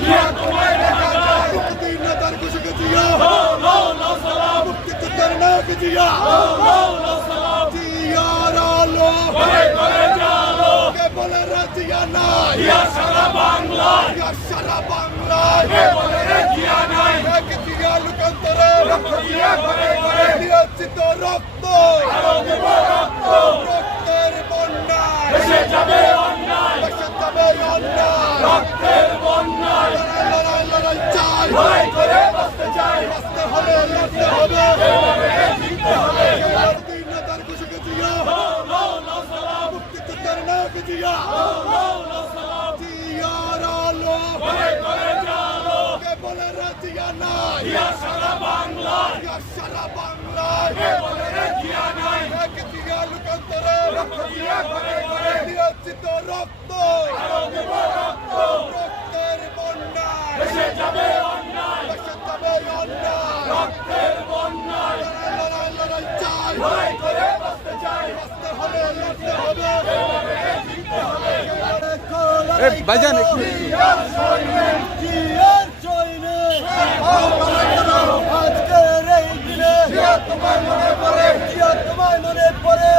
চাই, মুক্তির নেতার ঘোষকে জিয়া, মুক্তিযুদ্ধের নায়ক জিয়া, জিয়ার আলো কে বলে রে জিয়া নাই, সারা বাংলায় এক জিয়া লোকান্তরে নিয়োজিত রক্ত, রক্তের বন্যায় দেশে যাবে অন্যায়, লড়াই চাই, বাঁচতে হলে লড়তে হবে, মুক্তির নেতার ঘোষকে জিয়া, মুক্তিযুদ্ধের নায়ক জিয়া, জিয়ার আলো কে বলে রে জিয়া নাই, সারা বাংলায় এক জিয়া লোকান্তরে নিয়োজিত রক্ত, রক্তের বন্যায় দেশে যাবে অন্যায়, লড়াই চাই, বাঁচতে হলে লড়তে হবে, ভাইজান আজকের এই দিনে তোমায় মনে পড়ে,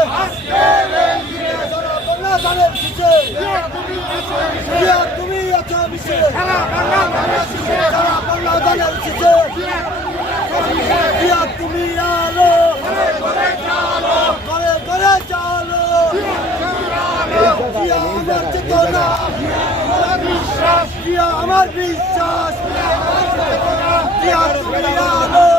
সারা বাংলা ধানের শীষে, তুমি আছো মিশে, সারা বাংলা ধানের শীষে, তুমি আলো ঘরে ঘরে চালো, আমার চেতনা, আমার বিশ্বাস, তুমি আলো